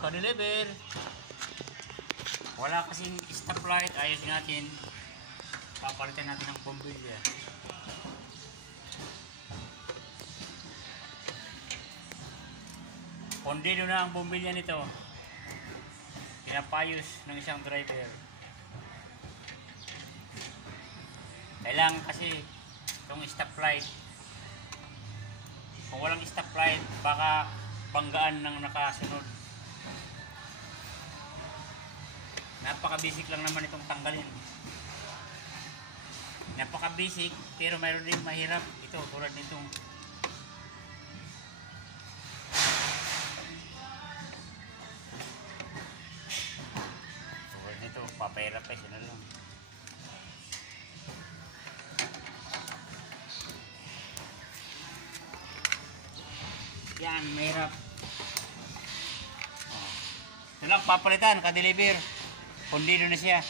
ka-deliver. Wala kasing stoplight. Ayos natin. Papalitan natin ng bombilya. Pondido na ang bombilya nito. Pinapayos ng isang driver. Kailangan kasi itong stoplight. Kung walang stoplight, baka banggaan ng nakasunod. Napaka-basic lang naman itong tanggalin. Napaka-basic, pero mayroon din mahirap. Ito, tulad nitong papahirap pa siya na lang. Yan, mahirap. Ito lang papalitan, ka-deliver. Pondido na siya.